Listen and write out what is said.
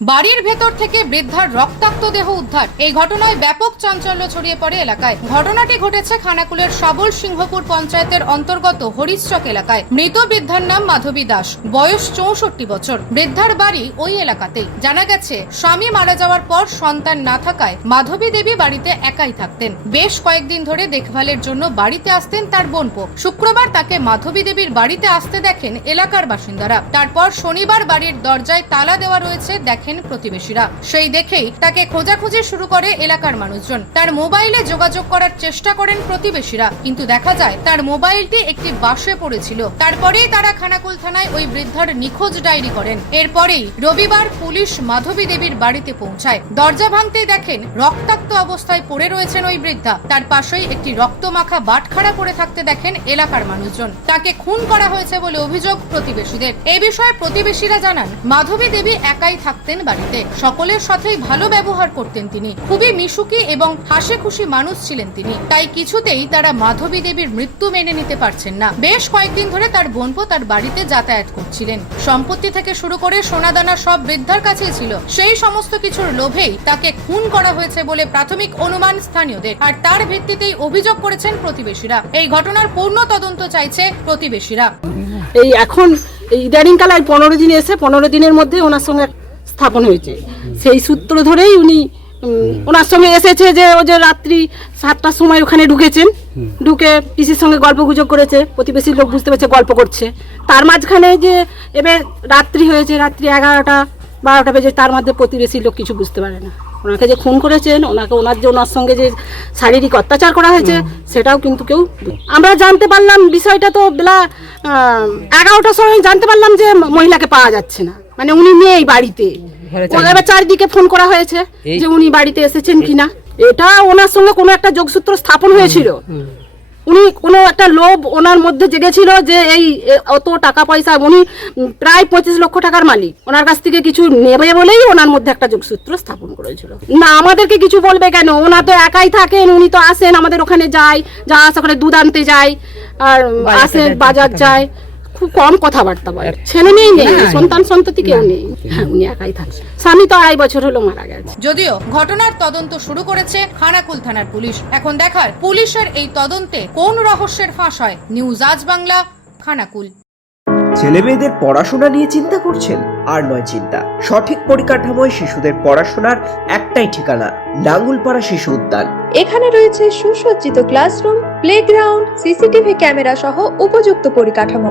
বাড়ির ভেতর থেকে বৃদ্ধার রক্তাক্ত দেহ উদ্ধার। এই ঘটনায় ব্যাপক চাঞ্চল্য ছড়িয়ে পড়ে এলাকায়। ঘটনাটি ঘটেছে খানাকুলের সবল সিংহপুর পঞ্চায়েতের অন্তর্গত হরিশ্চক এলাকায়। মৃত বৃদ্ধার নাম মাধবী দাস। বয়স চৌষট্টি বছর। বৃদ্ধার বাড়ি ওই এলাকাতেই। জানা গেছে, স্বামী মারা যাওয়ার পর সন্তান না থাকায় মাধবী দেবী বাড়িতে একাই থাকতেন। বেশ কয়েকদিন ধরে দেখভালের জন্য বাড়িতে আসতেন তার বোনপো শুক্রবার তাকে মাধবী দেবীর বাড়িতে আসতে দেখেন এলাকার বাসিন্দারা। তারপর শনিবার বাড়ির দরজায় তালা দেওয়া রয়েছে দেখেন প্রতিবেশীরা। সেই দেখেই তাকে খোঁজাখুঁজি শুরু করে এলাকার মানুষজন। তার মোবাইলে যোগাযোগ করার চেষ্টা করেন প্রতিবেশীরা। কিন্তু দেখা যায়, তার মোবাইলটি একটি বাসে পড়েছিল। তারপরেই তারা খানাকুল থানায় ওই বৃদ্ধার নিখোঁজ ডায়েরি করেন। এরপরেই রবিবার পুলিশ মাধবী দেবীর বাড়িতে পৌঁছায়। দরজা ভাঙতে দেখেন, রক্তাক্ত অবস্থায় পড়ে রয়েছেন ওই বৃদ্ধা। তার পাশেই একটি রক্তমাখা বাটখারা পড়ে থাকতে দেখেন এলাকার মানুষজন। তাকে খুন করা হয়েছে বলে অভিযোগ প্রতিবেশীদের। এ বিষয়ে প্রতিবেশীরা জানান, মাধবী দেবী একাই থাকতেন বাড়িতে। সকলের সাথেই ভালো ব্যবহার করতেন তিনি। খুবই মিশুকি এবং হাসি খুশি মানুষ ছিলেন তিনি। তাই কিছুতেই তারা মাধবী দেবীর মৃত্যু মেনে নিতে পারছেন না। বেশ কয়েকদিন ধরে তার বোনপো তার বাড়িতে যাতায়াত করছিলেন। সম্পত্তি থেকে শুরু করে সোনাদানা সব বৃদ্ধার কাছেই ছিল। সেই সমস্ত কিছুর লোভেই তাকে খুন করা হয়েছে বলে প্রাথমিক অনুমান স্থানীয়দের। আর তার ভিত্তিতেই অভিযোগ করেছেন প্রতিবেশীরা। এই ঘটনার পূর্ণ তদন্ত চাইছে প্রতিবেশীরা। এই এখন এই ইদানিং কালায় পনেরো দিন এসে পনেরো দিনের মধ্যে ওনার সঙ্গে স্থাপন হয়েছে। সেই সূত্র ধরেই উনি ওনার সঙ্গে এসেছে যে, ও যে রাত্রি সাতটার সময় ওখানে ঢুকেছেন। ঢুকে পিসির সঙ্গে গল্প গুজব করেছে প্রতিবেশীর লোক বুঝতে পেরেছে গল্প করছে। তার মাঝখানে যে এবার রাত্রি হয়েছে, রাত্রি এগারোটা, বারোটা বেজে, তার মধ্যে প্রতিবেশীর লোক কিছু বুঝতে পারে না। ওনাকে যে খুন করেছেন, ওনাকে ওনার যে, ওনার সঙ্গে যে শারীরিক অত্যাচার করা হয়েছে, সেটাও কিন্তু কেউ আমরা জানতে পারলাম, বিষয়টা তো বেলা এগারোটার সময় জানতে পারলাম যে মহিলাকে পাওয়া যাচ্ছে না। মানে উনি নেই বাড়িতে। এবার চারিদিকে ফোন করা হয়েছে যে উনি বাড়িতে এসেছেন কিনা। এটা ওনার সঙ্গে কোনো একটা যোগসূত্র স্থাপন হয়েছিল। উনি কোনো একটা লোভ ওনার মধ্যে জেগেছিল যে এই অত টাকা পয়সা উনি প্রায় পঁচিশ লক্ষ টাকার মালিক। ওনার কাছ থেকে কিছু নেবে বলেই ওনার মধ্যে একটা যোগসূত্র স্থাপন করেছিল। না আমাদেরকে কিছু বলবে কেন? ওনা তো একাই থাকেন উনি তো আসেন আমাদের ওখানে যায় যা আসা করে দুধ আনতে যায় আর আসেন বাজার যায়। খুব কম কথাবার্তা বলে। ছেলে মেয়েই নেই সন্তান সন্ততি কেউ নেই। হ্যাঁ উনি একাই থাকছে। স্বামী তো আড়াই বছর হলো মারা গেছে। যদিও ঘটনার তদন্ত শুরু করেছে খানাকুল থানার পুলিশ। এখন দেখার পুলিশের এই তদন্তে কোন রহস্যের ফাঁস হয়? নিউজ আজ বাংলা খানাকুল। ছেলে মেয়েদের পড়াশোনা নিয়ে চিন্তা করছেন? আর নয় চিন্তা। সঠিক পরিকাঠামোয় শিশুদের পড়াশোনার একটাই ঠিকানা নাঙ্গুলপাড়া শিশু উদ্যান। এখানে রয়েছে সুসজ্জিত ক্লাসরুম প্লেগ্রাউন্ড সিসিটিভি ক্যামেরা সহ উপযুক্ত পরিকাঠামো।